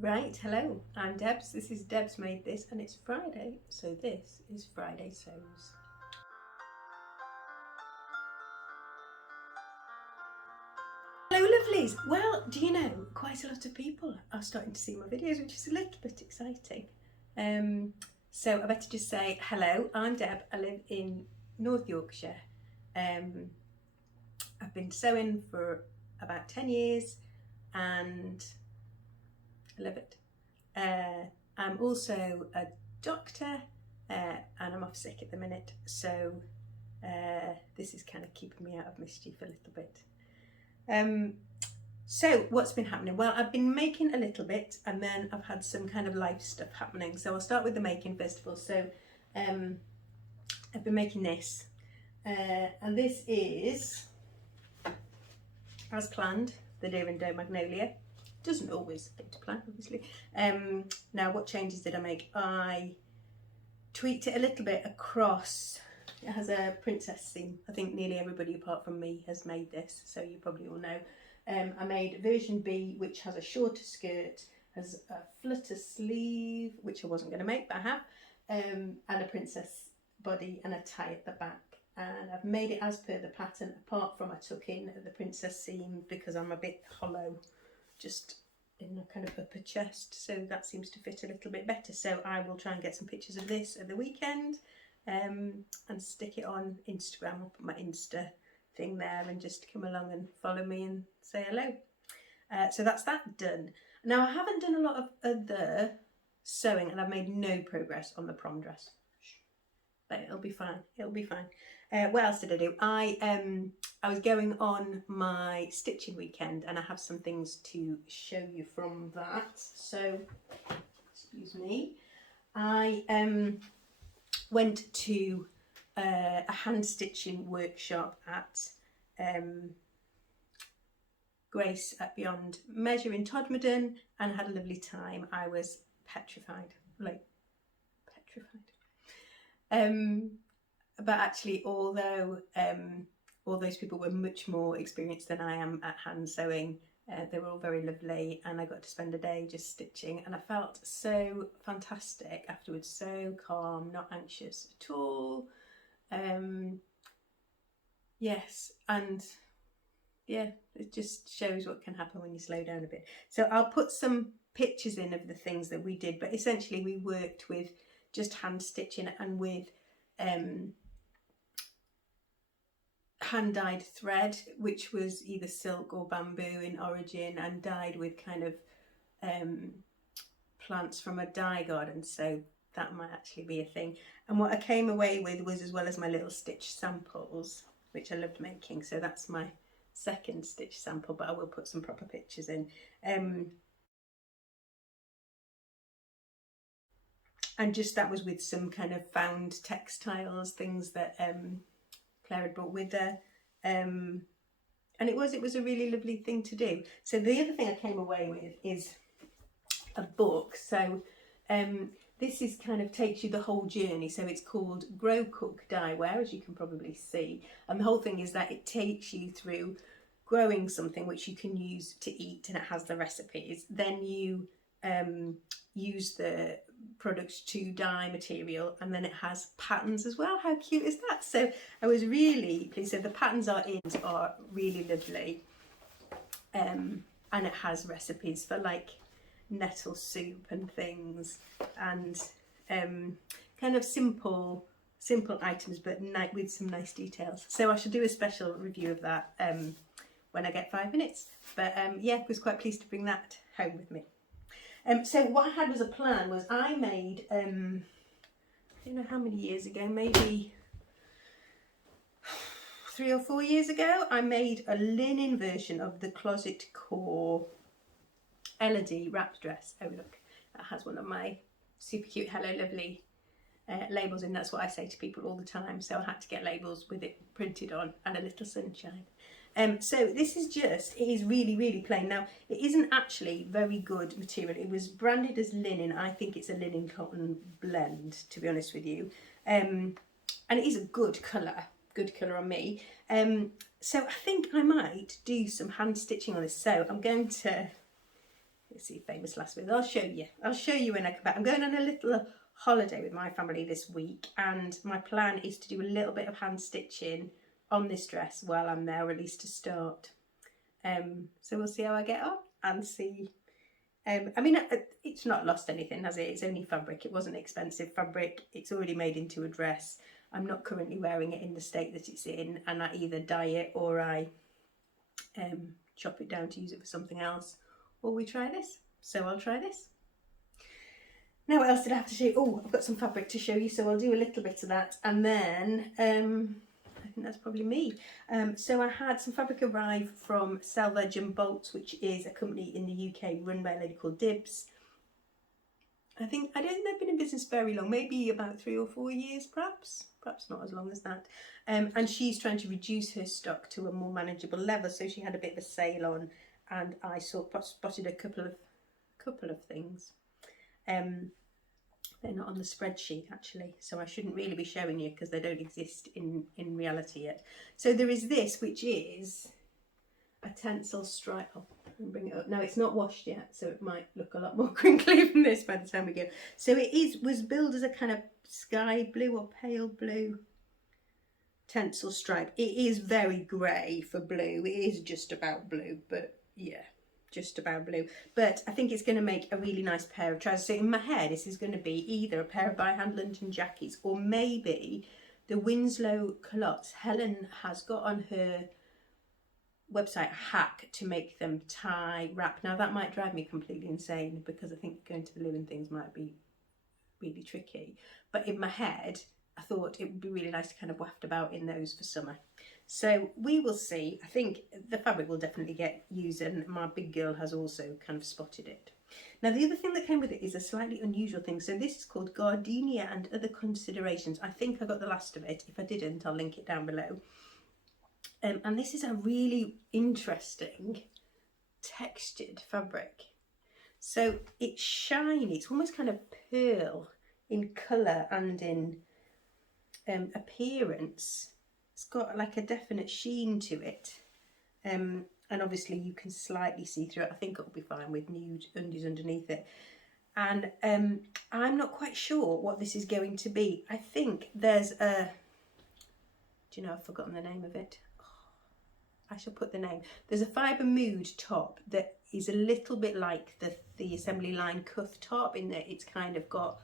Right, hello, I'm Debs. This is Debs Made This, and it's Friday, so this is Friday Sews. Hello, lovelies. Well, do you know, quite a lot of people are starting to see my videos, which is a little bit exciting. So I better just say hello, I'm Deb. I live in North Yorkshire. I've been sewing for about 10 years and I love it. I'm also a doctor and I'm off sick at the minute, so this is kind of keeping me out of mischief a little bit. So what's been happening? Well, I've been making a little bit and then I've had some kind of life stuff happening. So I'll start with the making first of all. So I've been making this and this is, as planned, the Doe Magnolia. Doesn't always get to plan, obviously. Now, what changes did I make? I tweaked it a little bit across. It has a princess seam. I think nearly everybody apart from me has made this, so you probably all know. I made version B, which has a shorter skirt, has a flutter sleeve, which I wasn't going to make, but I have, and a princess body and a tie at the back. And I've made it as per the pattern, apart from I took in the princess seam because I'm a bit hollow, just in a kind of upper chest, so that seems to fit a little bit better. So I will try and get some pictures of this at the weekend and stick it on Instagram. I'll put my Insta thing there and just come along and follow me and say hello. So that's that done. Now, I haven't done a lot of other sewing and I've made no progress on the prom dress, but it'll be fine, it'll be fine. What else did I do? I was going on my stitching weekend and I have some things to show you from that. So, excuse me. I went to a hand stitching workshop at Grace at Beyond Measure in Todmorden and had a lovely time. I was petrified, like petrified. But actually, although all those people were much more experienced than I am at hand sewing, they were all very lovely and I got to spend a day just stitching and I felt so fantastic afterwards, so calm, not anxious at all. Yes, and yeah, it just shows what can happen when you slow down a bit. So I'll put some pictures in of the things that we did, but essentially we worked with just hand stitching and with hand-dyed thread, which was either silk or bamboo in origin and dyed with kind of plants from a dye garden, so that might actually be a thing. And what I came away with was, as well as my little stitch samples, which I loved making, so that's my second stitch sample, but I will put some proper pictures in. And just that was with some kind of found textiles, things that Claire had brought with her, and it was a really lovely thing to do. So the other thing I came away with is a book. So this is kind of takes you the whole journey. So it's called Grow, Cook, Dye, Wear, as you can probably see, and the whole thing is that it takes you through growing something which you can use to eat, and it has the recipes. Then you use the products to dye material, and then it has patterns as well. How cute is that? So I was really pleased. So the patterns are really lovely, and it has recipes for like nettle soup and things, and kind of simple items, but with some nice details. So I shall do a special review of that when I get 5 minutes. But yeah, I was quite pleased to bring that home with me. So what I had was a plan, was I made, I don't know how many years ago, maybe 3 or 4 years ago, I made a linen version of the Closet Core Elodie wrap dress. Oh look, that has one of my super cute Hello Lovely labels in. That's what I say to people all the time, so I had to get labels with it printed on and a little sunshine. So this is it is really plain. Now, it isn't actually very good material. It was branded as linen. I think it's a linen cotton blend, to be honest with you. And it is a good colour on me. So I think I might do some hand stitching on this. So I'm going to, see Famous Last Words. I'll show you when I come back. I'm going on a little holiday with my family this week, and my plan is to do a little bit of hand stitching on this dress while I'm there, or at least to start. So we'll see how I get on and see. I mean, it's not lost anything, has it? It's only fabric. It wasn't expensive fabric. It's already made into a dress. I'm not currently wearing it in the state that it's in, and I either dye it or I chop it down to use it for something else, or we try this. So I'll try this. Now, what else did I have to show you? Oh, I've got some fabric to show you, so I'll do a little bit of that, and then I think that's probably me. So I had some fabric arrive from Selvage and Bolts, which is a company in the UK run by a lady called Dibs. I don't think they've been in business very long, maybe about 3 or 4 years, perhaps not as long as that. And she's trying to reduce her stock to a more manageable level, so she had a bit of a sale on, and I spotted a couple of things. They're not on the spreadsheet actually, so I shouldn't really be showing you because they don't exist in reality yet. So there is this, which is a tencel stripe. Oh, I'll bring it up. Now, it's not washed yet, so it might look a lot more crinkly than this by the time we go. So it was billed as a kind of sky blue or pale blue tencel stripe. It is very grey for blue. It is just about blue, but yeah, just about blue. But I think it's going to make a really nice pair of trousers. So in my hair, this is going to be either a pair of by hand London jackets, or maybe the Winslow culottes. Helen has got on her website a hack to make them tie wrap. Now that might drive me completely insane, because I think going to the loo and things might be really tricky. But in my head, I thought it would be really nice to kind of waft about in those for summer. So we will see. I think the fabric will definitely get used, and my big girl has also kind of spotted it. Now, the other thing that came with it is a slightly unusual thing. So this is called Gardenia and Other Considerations. I think I got the last of it. If I didn't, I'll link it down below. And this is a really interesting textured fabric. So it's shiny. It's almost kind of pearl in colour and in appearance. It's got like a definite sheen to it. And obviously you can slightly see through it. I think it'll be fine with nude undies underneath it. And I'm not quite sure what this is going to be. I think there's a... Do you know, I've forgotten the name of it. I shall put the name. There's a fibre mood top that is a little bit like the assembly line cuff top, in that it's kind of got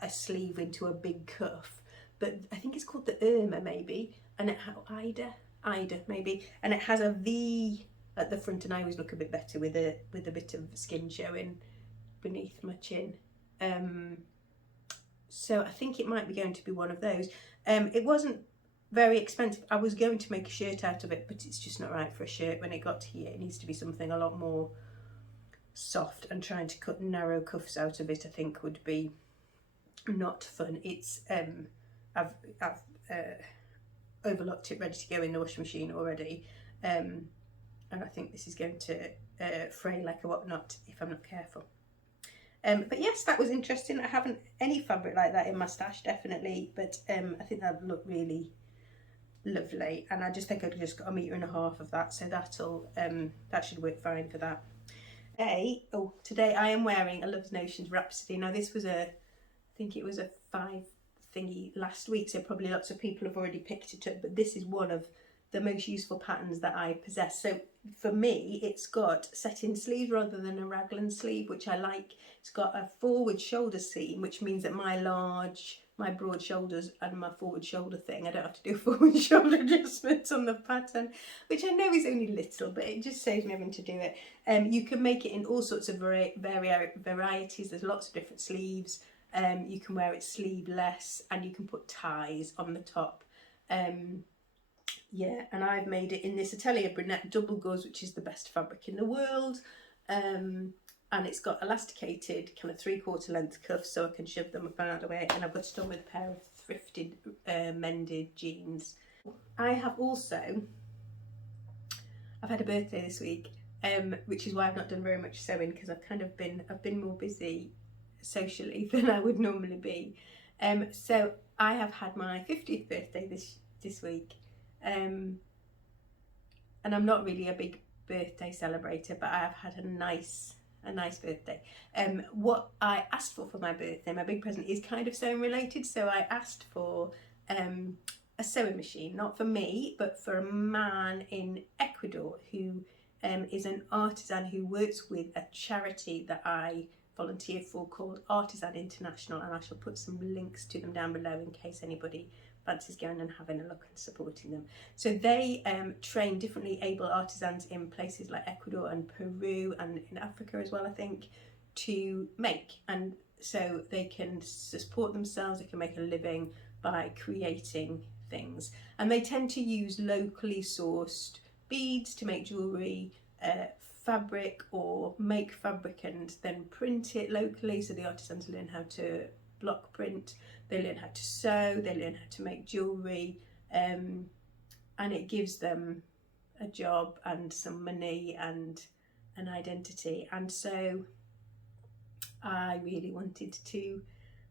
a sleeve into a big cuff. But I think it's called the Irma maybe, and it Ida maybe, and it has a V at the front, and I always look a bit better with a bit of skin showing beneath my chin. So I think it might be going to be one of those. It wasn't very expensive. I was going to make a shirt out of it, but it's just not right for a shirt when it got here. It needs to be something a lot more soft, and trying to cut narrow cuffs out of it I think would be not fun. It's I've overlocked it, ready to go in the washing machine already, and I think this is going to fray like a whatnot if I'm not careful. But yes, that was interesting. I haven't any fabric like that in my stash, definitely, but I think that would look really lovely, and I just think I've just got 1.5 meters of that, so that'll that should work fine for that. Today I am wearing a Love's Notions Rhapsody. Now this was I think it was a 5 thingy last week, so probably lots of people have already picked it up, but this is one of the most useful patterns that I possess. So for me, it's got set-in sleeves rather than a raglan sleeve, which I like. It's got a forward shoulder seam, which means that my broad shoulders and my forward shoulder thing, I don't have to do forward shoulder adjustments on the pattern, which I know is only little, but it just saves me having to do it. You can make it in all sorts of varieties. There's lots of different sleeves. You can wear it sleeveless, and you can put ties on the top. Yeah, and I've made it in this Atelier Brunette double gauze, which is the best fabric in the world. And it's got elasticated kind of 3/4 length cuffs, so I can shove them up and out of the way. And I've got it on with a pair of thrifted, mended jeans. I've had a birthday this week, which is why I've not done very much sewing, because I've been more busy socially than I would normally be. So I have had my 50th birthday this week. And I'm not really a big birthday celebrator, but I have had a nice a nice birthday. What I asked for my birthday, my big present, is kind of sewing related. So I asked for a sewing machine, not for me, but for a man in Ecuador who is an artisan who works with a charity that I volunteer for called Artisan International, and I shall put some links to them down below in case anybody fancies going and having a look and supporting them. So they train differently able artisans in places like Ecuador and Peru and in Africa as well, I think, to make, and so they can support themselves, they can make a living by creating things, and they tend to use locally sourced beads to make jewellery, fabric, or make fabric and then print it locally. So the artisans learn how to block print, they learn how to sew, they learn how to make jewellery, and it gives them a job and some money and an identity. And so I really wanted to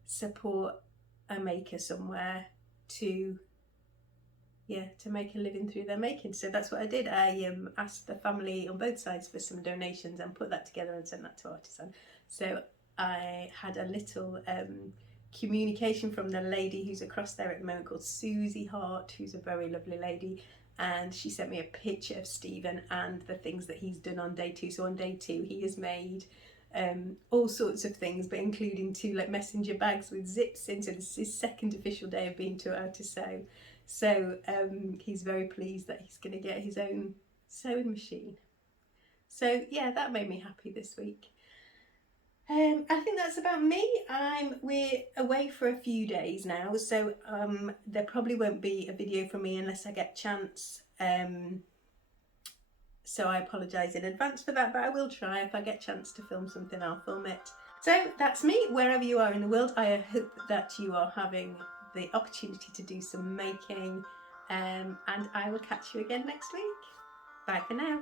support a maker somewhere to make a living through their making. So that's what I did. I asked the family on both sides for some donations and put that together and sent that to Artisan. So I had a little communication from the lady who's across there at the moment called Susie Hart, who's a very lovely lady, and she sent me a picture of Stephen and the things that he's done on day 2. So on day 2 he has made all sorts of things, but including 2 like messenger bags with zips in. So this is his second official day of being taught how to sew. So he's very pleased that he's going to get his own sewing machine. So yeah, that made me happy this week. I think that's about me. We're away for a few days now, so there probably won't be a video from me unless I get a chance. So I apologise in advance for that, but I will try. If I get a chance to film something, I'll film it. So that's me, wherever you are in the world. I hope that you are having the opportunity to do some making, and I will catch you again next week. Bye for now.